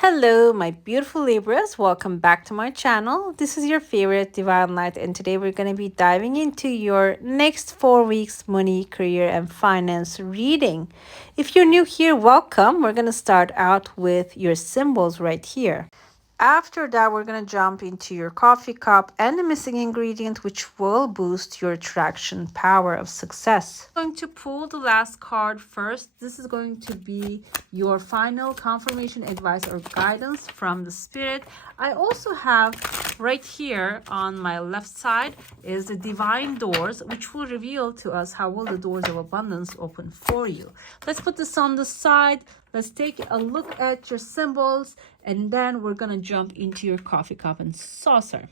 Hello, my beautiful Libras. Welcome back to my channel. This is your favorite Divine Light, and today we're going to be diving into your next 4 weeks money, career, and finance reading. If you're new here, welcome. We're going to start out with your symbols right here. After that, we're going to jump into your coffee cup and the missing ingredient, which will boost your attraction power of success. I'm going to pull the last card first. This is going to be your final confirmation, advice, or guidance from the spirit. I also have right here on my left side is the divine doors, which will reveal to us how will the doors of abundance open for you. Let's put this on the side. Let's take a look at your symbols, and then we're going to jump into your coffee cup and saucer.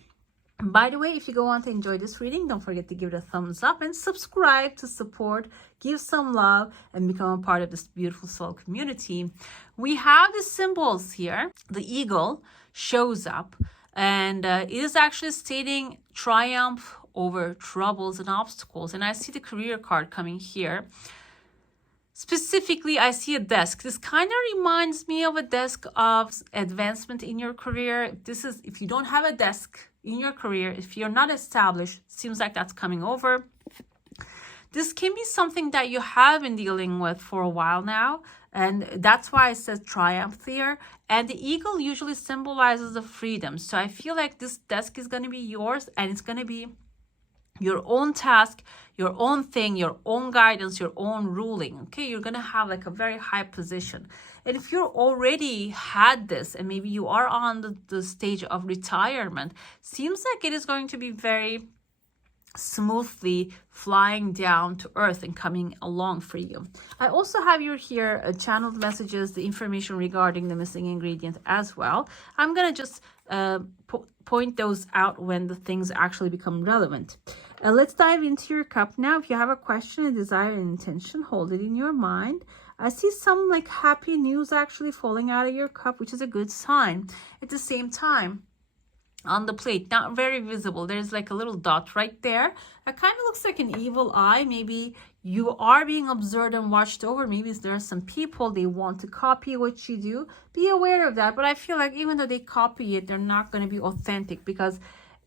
By the way, if you go on to enjoy this reading, don't forget to give it a thumbs up and subscribe to support, give some love, and become a part of this beautiful soul community. We have the symbols here. The eagle shows up, and it is actually stating triumph over troubles and obstacles. And I see the career card coming here. Specifically, I see a desk. This kind of reminds me of a desk of advancement in your career. This is, if you don't have a desk in your career, if you're not established, seems like that's coming over. This can be something that you have been dealing with for a while now, and that's why it says triumph here. And the eagle usually symbolizes the freedom. So I feel like this desk is going to be yours, and it's going to be your own task, your own thing, your own guidance, your own ruling. Okay, you're gonna have like a very high position. And if you're already had this, and maybe you are on the stage of retirement, seems like it is going to be very smoothly flying down to earth and coming along for you. I also have you here channeled messages, the information regarding the missing ingredient as well. I'm gonna just point those out when the things actually become relevant. Let's dive into your cup now. If you have a question, a desire, an intention, hold it in your mind. I see some like happy news actually falling out of your cup, which is a good sign. At the same time, on the plate, not very visible, there's like a little dot right there. It kind of looks like an evil eye. Maybe you are being observed and watched over. Maybe there are some people, they want to copy what you do. Be aware of that. But I feel like even though they copy it, they're not going to be authentic, because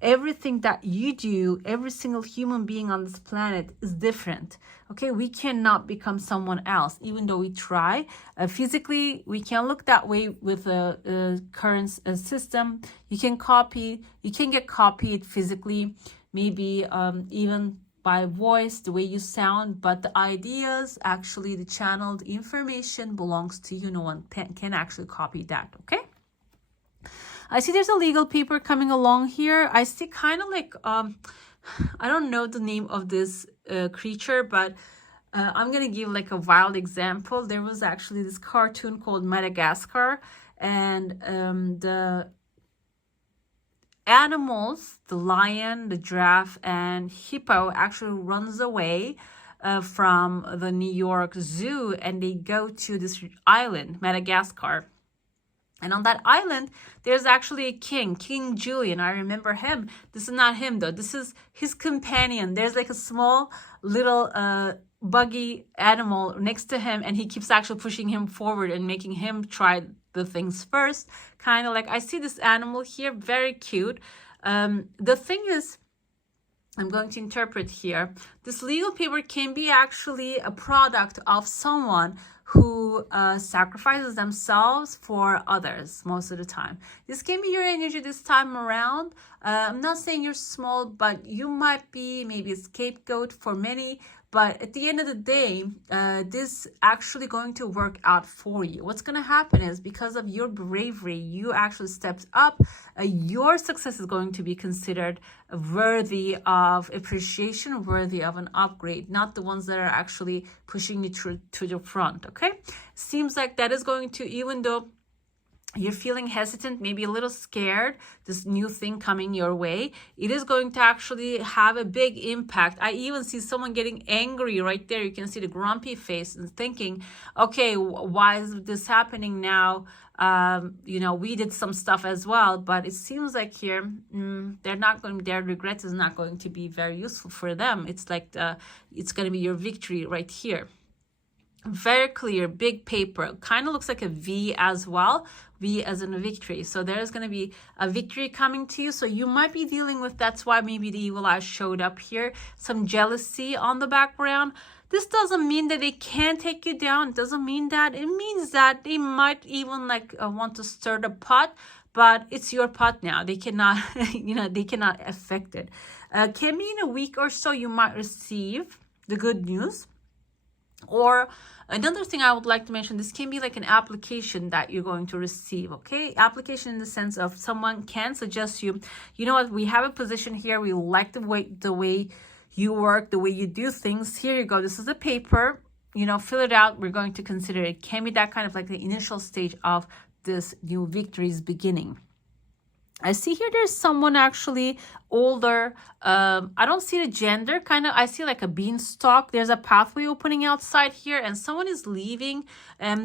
everything that you do, every single human being on this planet is different. Okay, we cannot become someone else, even though we try. Physically, we can look that way with a current system. You can get copied physically, maybe even by voice, the way you sound, but the ideas, actually the channeled information belongs to you. No one can actually copy that, okay? I see there's a legal paper coming along here. I see kind of like, I don't know the name of this creature, but I'm going to give like a wild example. There was actually this cartoon called Madagascar, and the animals, the lion, the giraffe, and hippo actually runs away from the New York Zoo, and they go to this island, Madagascar. And on that island, there's actually a king, King Julian. I remember him. This is not him, though. This is his companion. There's like a small little buggy animal next to him, and he keeps actually pushing him forward and making him try the things first. Kind of like, I see this animal here, very cute. The thing is, I'm going to interpret here, this legal paper can be actually a product of someone who sacrifices themselves for others most of the time. This can be your energy this time around. I'm not saying you're small, but you might be maybe a scapegoat for many. But at the end of the day, this actually going to work out for you. What's going to happen is, because of your bravery, you actually stepped up. Your success is going to be considered worthy of appreciation, worthy of an upgrade, not the ones that are actually pushing you to the front, okay? Seems like that is going to, even though you're feeling hesitant, maybe a little scared, this new thing coming your way, it is going to actually have a big impact. I even see someone getting angry right there. You can see the grumpy face and thinking, okay, why is this happening now? You know, we did some stuff as well, but it seems like here, their regret is not going to be very useful for them. It's like it's going to be your victory right here. Very clear, big paper, kind of looks like a V as well. V as in a victory. So there's going to be a victory coming to you. So you might be dealing with, that's why maybe the evil eye showed up here, some jealousy on the background. This doesn't mean that they can't take you down. It doesn't mean that. It means that they might even like want to stir the pot, but it's your pot now. They cannot, they cannot affect it. Can be in a week or so you might receive the good news. Or another thing I would like to mention, this can be like an application that you're going to receive, okay? Application in the sense of someone can suggest you, you know what, we have a position here, we like the way you work, the way you do things. Here you go, this is a paper, fill it out, we're going to consider it. Can be that kind of like the initial stage of this new victory's beginning. I see here there's someone actually older. I don't see the gender. I see like a beanstalk. There's a pathway opening outside here and someone is leaving.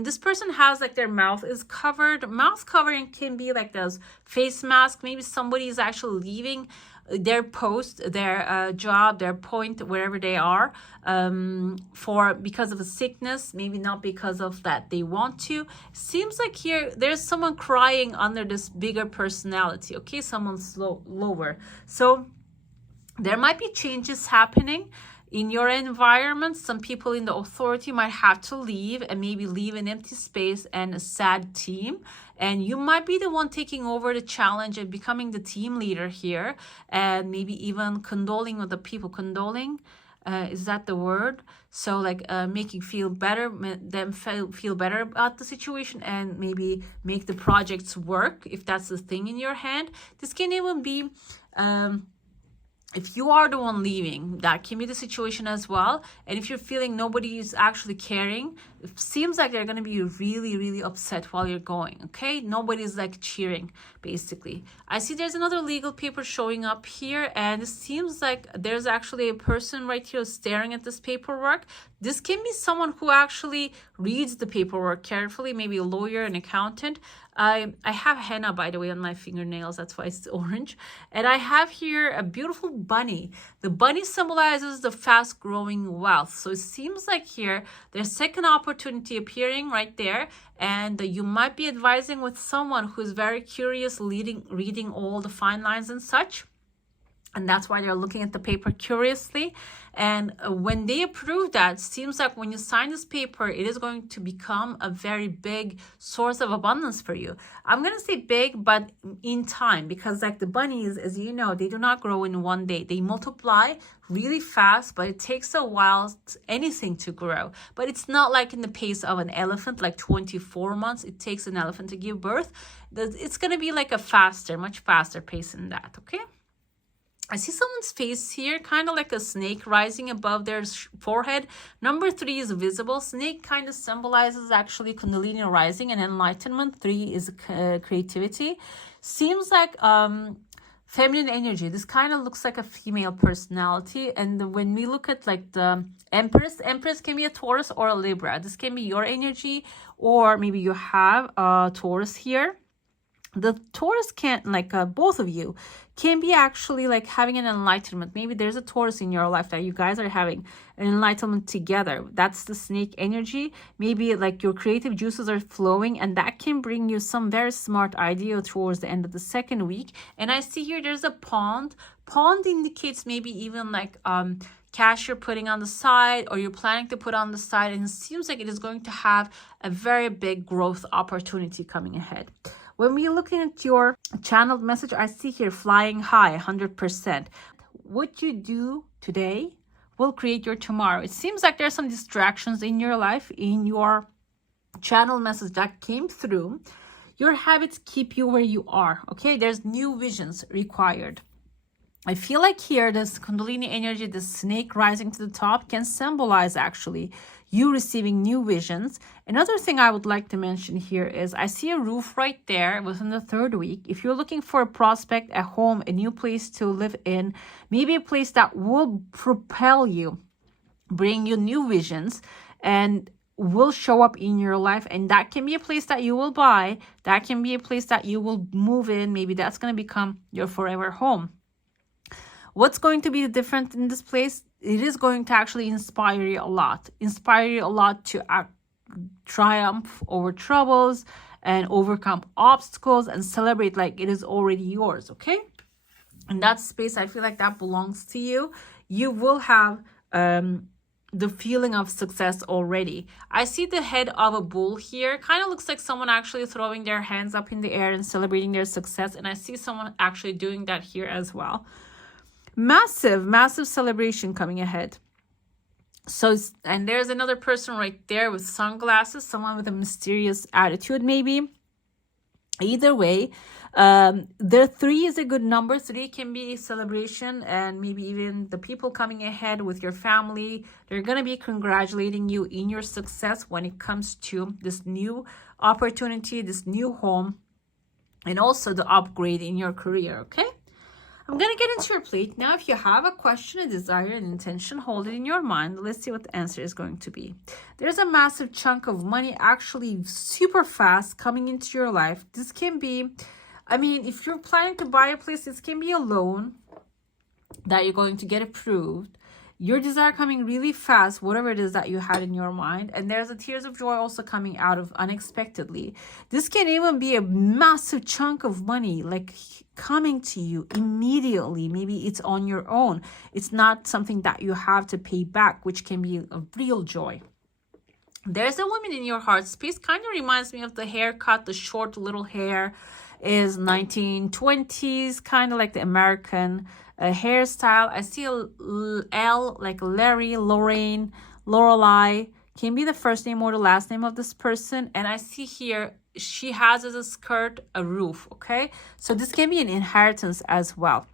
This person has like their mouth is covered. Mouth covering can be like those face mask. Maybe somebody is actually leaving their post, their job, their point, wherever they are, because of a sickness, maybe not because of that they want to. Seems like here there's someone crying under this bigger personality, okay? Someone's lower. So there might be changes happening in your environment. Some people in the authority might have to leave and maybe leave an empty space and a sad team. And you might be the one taking over the challenge and becoming the team leader here. And maybe even condoling with the people. Condoling, is that the word? So like making them feel better about the situation and maybe make the projects work if that's the thing in your hand. This can even be... if you are the one leaving, that can be the situation as well. And if you're feeling nobody is actually caring, it seems like they're going to be really, really upset while you're going, okay? Nobody's like cheering, basically. I see there's another legal paper showing up here, and it seems like there's actually a person right here staring at this paperwork. This can be someone who actually reads the paperwork carefully, maybe a lawyer, an accountant. I have henna, by the way, on my fingernails. That's why it's orange. And I have here a beautiful bunny. The bunny symbolizes the fast-growing wealth. So it seems like here there's second opportunity appearing right there. And you might be advising with someone who's very curious, reading all the fine lines and such. And that's why they're looking at the paper curiously. And when they approve that, seems like when you sign this paper, it is going to become a very big source of abundance for you. I'm going to say big, but in time, because like the bunnies, as you know, they do not grow in one day. They multiply really fast, but it takes a while, anything to grow. But it's not like in the pace of an elephant, like 24 months. It takes an elephant to give birth. It's going to be like a much faster pace than that, okay? I see someone's face here, kind of like a snake rising above their forehead. Number 3 is visible. Snake kind of symbolizes actually Kundalini rising and enlightenment. 3 is creativity. Seems like feminine energy. This kind of looks like a female personality. And when we look at like the Empress can be a Taurus or a Libra. This can be your energy, or maybe you have a Taurus here. The Taurus can't, like both of you can be actually like having an enlightenment. Maybe there's a Taurus in your life that you guys are having an enlightenment together. That's the snake energy. Maybe like your creative juices are flowing, and that can bring you some very smart idea towards the end of the second week. And I see here there's a pond. Pond indicates maybe even like cash you're putting on the side, or you're planning to put on the side, and it seems like it is going to have a very big growth opportunity coming ahead. When we're looking at your channeled message, I see here flying high, 100%. What you do today will create your tomorrow. It seems like there's some distractions in your life, in your channel message that came through. Your habits keep you where you are, okay? There's new visions required. I feel like here, this Kundalini energy, the snake rising to the top, can symbolize actually you receiving new visions. Another thing I would like to mention here is I see a roof right there within the third week. If you're looking for a prospect, a home, a new place to live in, maybe a place that will propel you, bring you new visions, and will show up in your life, and that can be a place that you will buy. That can be a place that you will move in. Maybe that's going to become your forever home. What's going to be different in this place? It is going to actually inspire you a lot. Inspire you a lot to triumph over troubles and overcome obstacles and celebrate like it is already yours, okay? In that space, I feel like that belongs to you. You will have the feeling of success already. I see the head of a bull here. Kind of looks like someone actually throwing their hands up in the air and celebrating their success. And I see someone actually doing that here as well. Massive, massive celebration coming ahead. So, and there's another person right there with sunglasses, someone with a mysterious attitude maybe. Either way, the 3 is a good number. 3 can be a celebration, and maybe even the people coming ahead with your family, they're going to be congratulating you in your success when it comes to this new opportunity, this new home, and also the upgrade in your career, okay? I'm going to get into your plate. Now, if you have a question, a desire, an intention, hold it in your mind. Let's see what the answer is going to be. There's a massive chunk of money actually super fast coming into your life. This can be, I mean, if you're planning to buy a place, this can be a loan that you're going to get approved. Your desire coming really fast, whatever it is that you had in your mind. And there's a tears of joy also coming out of unexpectedly. This can even be a massive chunk of money, like coming to you immediately. Maybe it's on your own. It's not something that you have to pay back, which can be a real joy. There's a woman in your heart space. Kind of reminds me of the haircut, the short little hair is 1920s, kind of like the American hairstyle. I see a L like Larry, Lorraine, Lorelei. Can be the first name or the last name of this person. And I see here she has as a skirt a roof, okay? So this can be an inheritance as well.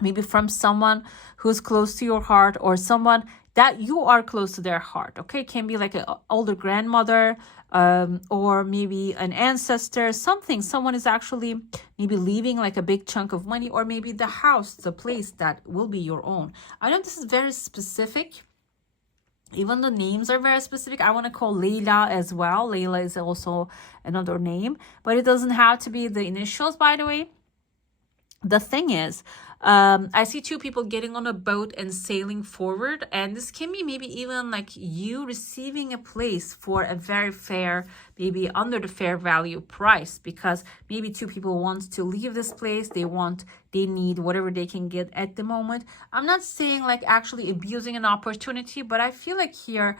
Maybe from someone who's close to your heart or someone that you are close to their heart, okay? It can be like an older grandmother or maybe an ancestor, something. Someone is actually maybe leaving like a big chunk of money, or maybe the house, the place that will be your own. I know this is very specific. Even the names are very specific. I want to call Layla as well. Layla is also another name, but it doesn't have to be the initials, by the way. The thing is, I see 2 people getting on a boat and sailing forward, and this can be maybe even like you receiving a place for a very fair, maybe under the fair value price, because maybe 2 people want to leave this place. They need whatever they can get at the moment. I'm not saying like actually abusing an opportunity, but I feel like here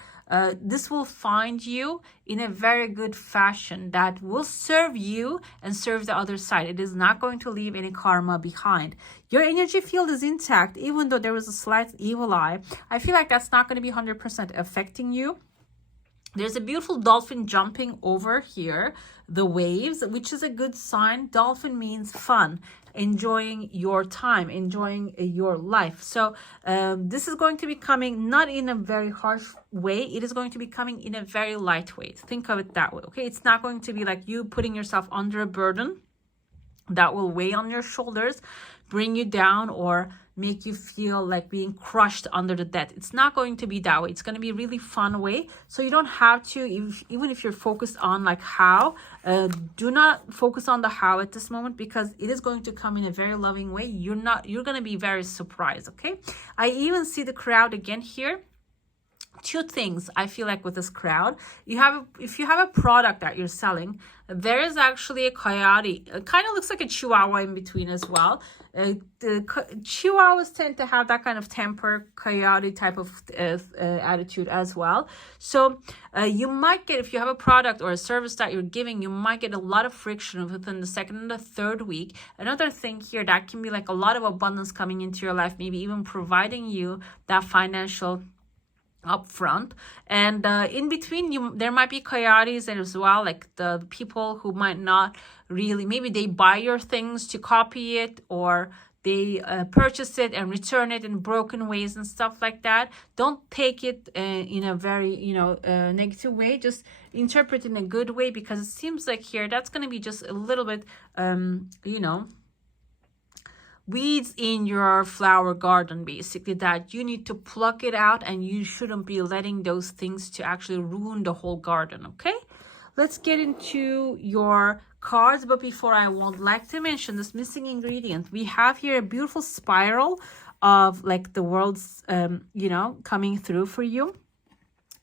this will find you in a very good fashion that will serve you and serve the other side. It is not going to leave any karma behind. Your energy field is intact, even though there was a slight evil eye. I feel like that's not going to be 100% affecting you. There's a beautiful dolphin jumping over here, the waves, which is a good sign. Dolphin means fun, enjoying your time, enjoying your life. So this is going to be coming not in a very harsh way. It is going to be coming in a very lightweight. Think of it that way, okay? It's not going to be like you putting yourself under a burden that will weigh on your shoulders, bring you down, or make you feel like being crushed under the debt. It's not going to be that way. It's going to be a really fun way. So you don't have to, even if you're focused on like how, do not focus on the how at this moment, because it is going to come in a very loving way. You're going to be very surprised, okay? I even see the crowd again here. 2 things I feel like with this crowd. If you have a product that you're selling, there is actually a coyote. It kind of looks like a chihuahua in between as well. The chihuahuas tend to have that kind of temper, coyote type of attitude as well. So you might get, if you have a product or a service that you're giving, you might get a lot of friction within the 2nd and the 3rd week. Another thing here that can be like a lot of abundance coming into your life, maybe even providing you that financial up front. And in between, there might be coyotes as well, like the people who might not really, maybe they buy your things to copy it, or they purchase it and return it in broken ways and stuff like that. Don't take it in a very negative way. Just interpret it in a good way, because it seems like here that's going to be just a little bit weeds in your flower garden, basically, that you need to pluck it out, and you shouldn't be letting those things to actually ruin the whole garden, okay? Let's get into your cards. But before, I would like to mention this missing ingredient. We have here a beautiful spiral of like the world's, you know, coming through for you.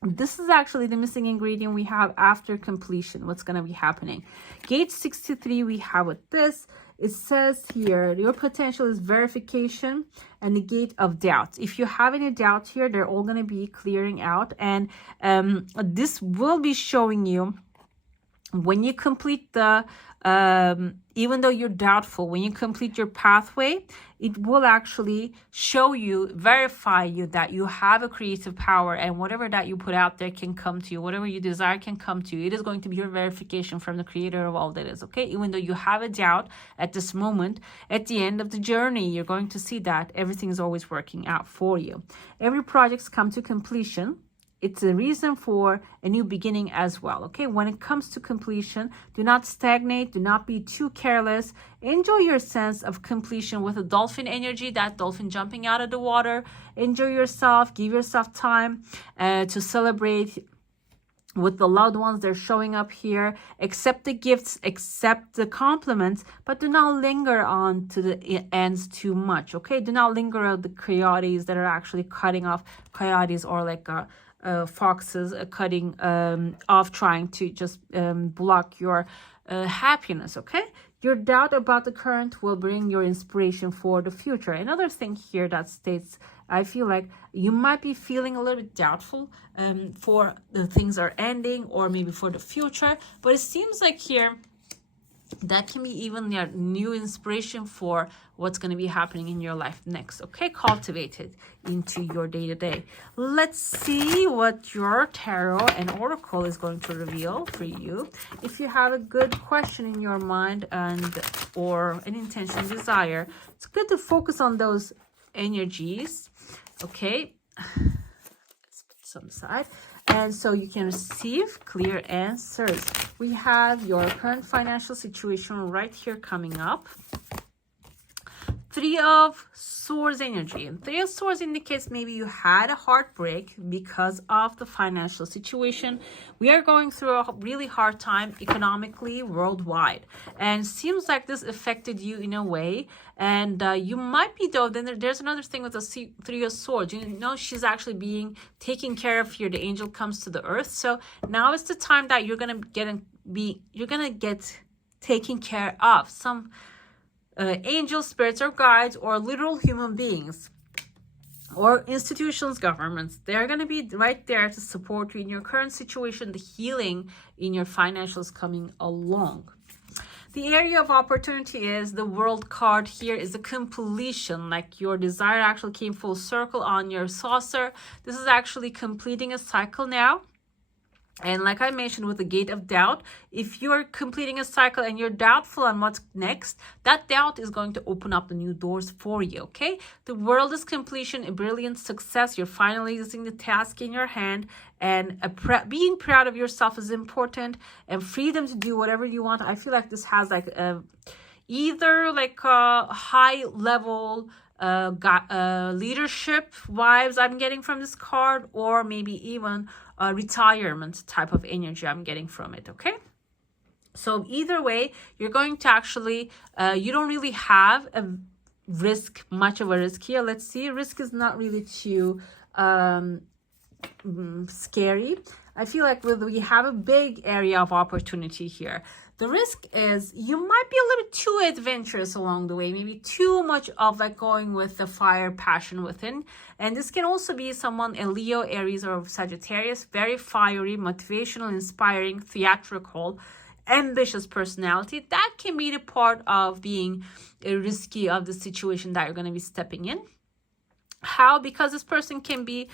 This is actually the missing ingredient we have after completion. What's going to be happening? Gate 63, we have with this. It says here, your potential is verification and the gate of doubt. If you have any doubt here, they're all going to be clearing out. And this will be showing you when you complete the, even though you're doubtful, when you complete your pathway, it will actually show you, verify you that you have a creative power, and whatever that you put out there can come to you. Whatever you desire can come to you. It is going to be your verification from the creator of all that is, okay? Even though you have a doubt at this moment, at the end of the journey, you're going to see that everything is always working out for you. Every project's come to completion. It's a reason for a new beginning as well, okay? When it comes to completion, do not stagnate. Do not be too careless. Enjoy your sense of completion with a dolphin energy, that dolphin jumping out of the water. Enjoy yourself. Give yourself time to celebrate with the loved ones. They're showing up here. Accept the gifts, accept the compliments, but do not linger on to the ends too much, okay? Do not linger on the coyotes that are actually cutting off, coyotes or like foxes cutting off, trying to just block your happiness, okay? Your doubt about the current will bring your inspiration for the future. Another thing here that states, I feel like you might be feeling a little bit doubtful for the things are ending or maybe for the future, but it seems like here that can be even your new inspiration for what's going to be happening in your life next, okay? Cultivate it into your day-to-day. Let's see what your tarot and oracle is going to reveal for you. If you have a good question in your mind and or an intention, desire, it's good to focus on those energies, okay? Let's put some aside. And so you can receive clear answers. We have your current financial situation right here coming up. Three of Swords energy. And Three of Swords indicates maybe you had a heartbreak because of the financial situation. We are going through a really hard time economically worldwide. And seems like this affected you in a way. And you might be, though, then there's another thing with the Three of Swords. You know, she's actually being taken care of here. The angel comes to the earth. So now is the time that you're going to get taken care of. Some angels, spirits, or guides, or literal human beings, or institutions, governments. They're going to be right there to support you in your current situation. The healing in your financials coming along. The area of opportunity is the World card here is a completion, like your desire actually came full circle on your saucer. This is actually completing a cycle now. And like I mentioned with the gate of doubt, if you're completing a cycle and you're doubtful on what's next, that doubt is going to open up the new doors for you, okay? The world is completion, a brilliant success. You're finalizing the task in your hand, and being proud of yourself is important, and freedom to do whatever you want. I feel like this has like either like a high level leadership vibes I'm getting from this card, or maybe even a retirement type of energy I'm getting from it, okay? So either way, you're going to actually, you don't really have a risk, much of a risk here. Let's see, risk is not really too scary. I feel like we have a big area of opportunity here. The risk is you might be a little bit too adventurous along the way, maybe too much of like going with the fire passion within. And this can also be someone, a Leo, Aries, or Sagittarius, very fiery, motivational, inspiring, theatrical, ambitious personality. That can be the part of being risky of the situation that you're going to be stepping in. How? Because this person can be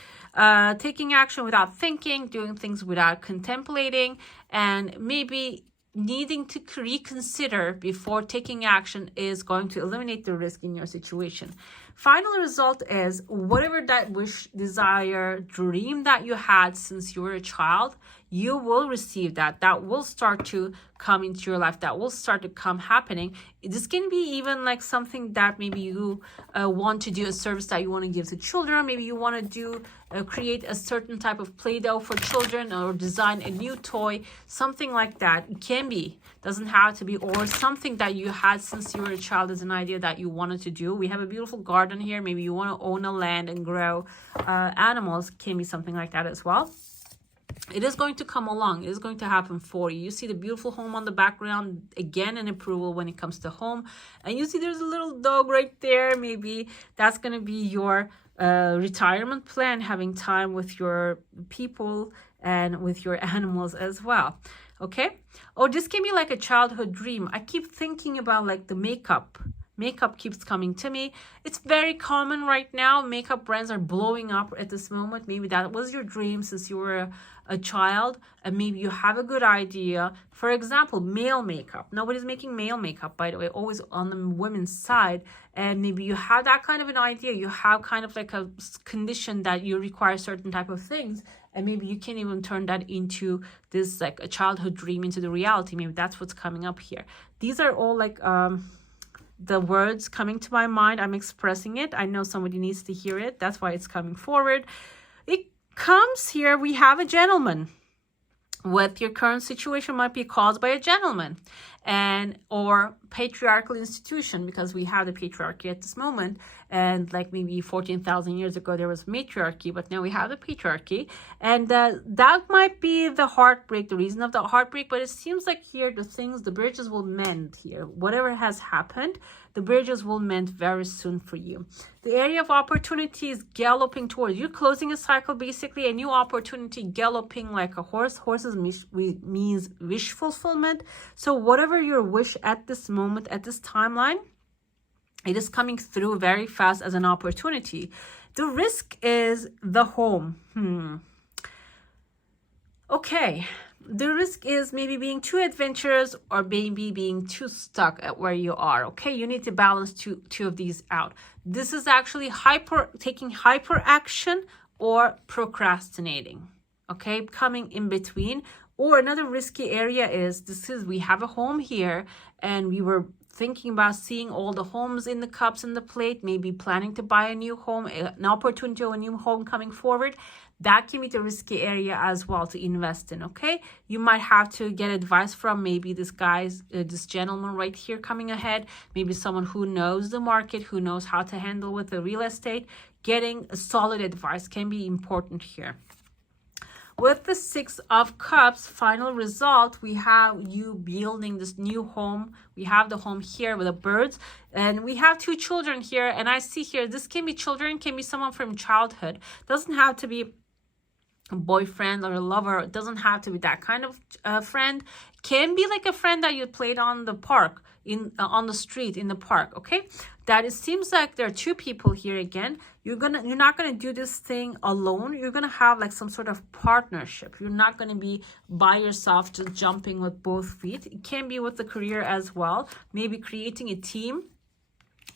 taking action without thinking, doing things without contemplating, and maybe needing to reconsider before taking action is going to eliminate the risk in your situation. Final result is whatever that wish, desire, dream that you had since you were a child, you will receive that. That will start to come into your life. That will start to come happening. This can be even like something that maybe you want to do, a service that you want to give to children. Maybe you want to do create a certain type of Play-Doh for children, or design a new toy, something like that. It can be, doesn't have to be, or something that you had since you were a child as an idea that you wanted to do. We have a beautiful garden here. Maybe you want to own a land and grow animals. Can be something like that as well. It is going to come along. It is going to happen for you. You see the beautiful home on the background. Again, an approval when it comes to home. And you see there's a little dog right there. Maybe that's going to be your retirement plan, having time with your people and with your animals as well. Okay. Oh, this can be like a childhood dream. I keep thinking about like the makeup. Makeup keeps coming to me. It's very common right now. Makeup brands are blowing up at this moment. Maybe that was your dream since you were a child, and maybe you have a good idea. For example, male makeup. Nobody's making male makeup, by the way, always on the women's side. And maybe you have that kind of an idea. You have kind of like a condition that you require certain type of things, and maybe you can even turn that into this like a childhood dream into the reality. Maybe that's what's coming up here. These are all like the words coming to my mind. I'm expressing it. I know somebody needs to hear it. That's why it's coming forward. It comes here. We have a gentleman. What your current situation might be caused by a gentleman, and or patriarchal institution, because we have the patriarchy at this moment, and like maybe 14,000 years ago there was matriarchy, but now we have the patriarchy, and that might be the heartbreak, the reason of the heartbreak. But it seems like here the bridges will mend here. Whatever has happened, the bridges will mend very soon for you. The area of opportunity is galloping towards you, closing a cycle, basically a new opportunity, galloping like a horse. Horses means wish fulfillment. So whatever your wish at this moment, at this timeline, it is coming through very fast as an opportunity. The risk is the home. Okay. The risk is maybe being too adventurous, or maybe being too stuck at where you are. Okay, you need to balance two of these out. This is actually taking hyper action or procrastinating. Okay, coming in between. Or another risky area is we have a home here, and we were thinking about seeing all the homes in the cups and the plate, maybe planning to buy a new home, an opportunity of a new home coming forward. That can be the risky area as well to invest in. Okay, you might have to get advice from maybe this gentleman right here coming ahead, maybe someone who knows the market, who knows how to handle with the real estate. Getting a solid advice can be important here. With the 6 of Cups, final result, we have you building this new home. We have the home here with the birds, and we have 2 children here. And I see here, this can be children, can be someone from childhood. Doesn't have to be a boyfriend or a lover. It doesn't have to be that kind of friend. Can be like a friend that you played on the park, on the street, in the park. Okay, that it seems like there are 2 people here again. You're not gonna do this thing alone. You're gonna have like some sort of partnership. You're not gonna be by yourself just jumping with both feet. It can be with the career as well. Maybe creating a team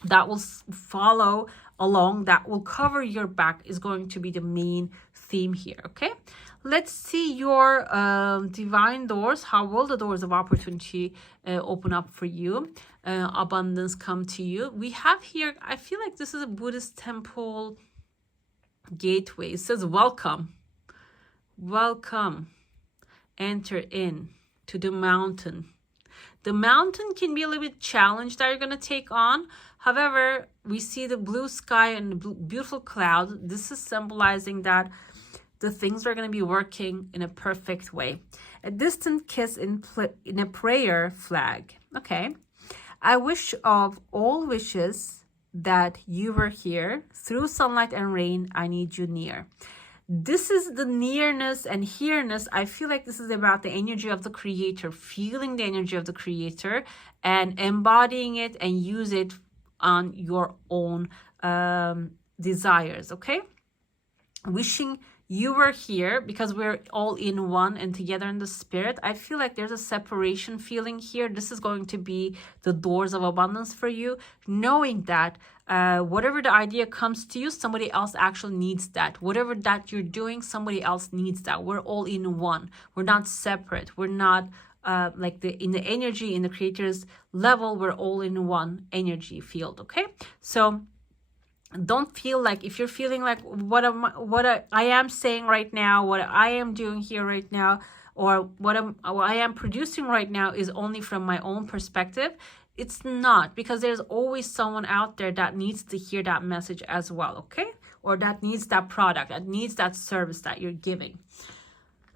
that will follow along, that will cover your back, is going to be the main theme here. Okay, let's see your divine doors. How will the doors of opportunity open up for you? Abundance come to you. We have here, I feel like this is a Buddhist temple gateway. It says welcome, enter in to the mountain. The mountain can be a little bit challenged that you're going to take on. However, we see the blue sky and the beautiful clouds. This is symbolizing that the things are going to be working in a perfect way. A distant kiss in a prayer flag. Okay. I wish of all wishes that you were here. Through sunlight and rain, I need you near. This is the nearness and here-ness. I feel like this is about the energy of the creator, feeling the energy of the creator and embodying it and use it on your own desires. Okay. Wishing you were here because we're all in one and together in the spirit. I feel like there's a separation feeling here. This is going to be the doors of abundance for you, knowing that whatever the idea comes to you, somebody else actually needs that. Whatever that you're doing, somebody else needs that. We're all in one. We're not separate. We're not like in the energy, in the creator's level, we're all in one energy field. Okay, so don't feel like, if you're feeling like what I am saying right now, what I am doing here right now, or what I am producing right now is only from my own perspective. It's not, because there's always someone out there that needs to hear that message as well, okay? Or that needs that product, that needs that service that you're giving.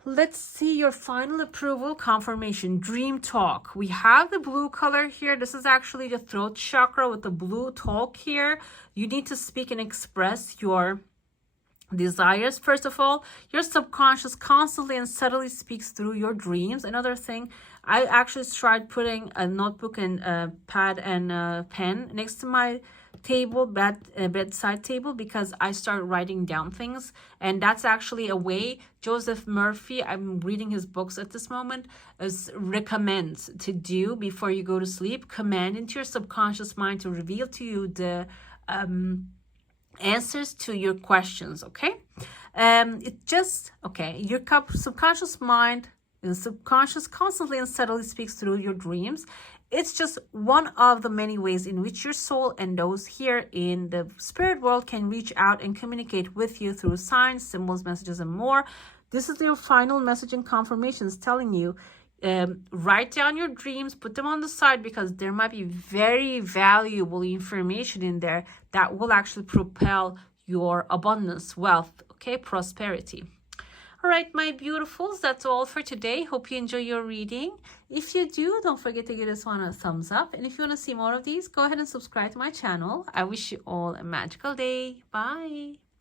Let's see your final approval confirmation. Dream talk. We have the blue color here. This is actually the throat chakra with the blue talk here. You need to speak and express your desires. First of all, your subconscious constantly and subtly speaks through your dreams. Another thing, I actually tried putting a notebook and a pad and a pen next to my table, bedside table, because I started writing down things, and that's actually a way Joseph Murphy, I'm reading his books at this moment, recommends to do before you go to sleep. Command into your subconscious mind to reveal to you the answers to your questions. Okay, your subconscious mind, the subconscious constantly and subtly speaks through your dreams. It's just one of the many ways in which your soul and those here in the spirit world can reach out and communicate with you through signs, symbols, messages, and more. This is your final message and confirmations telling you, write down your dreams, put them on the side, because there might be very valuable information in there that will actually propel your abundance, wealth, okay, prosperity. All right, my beautifuls, that's all for today. Hope you enjoy your reading. If you do, don't forget to give this one a thumbs up. And if you want to see more of these, go ahead and subscribe to my channel. I wish you all a magical day. Bye.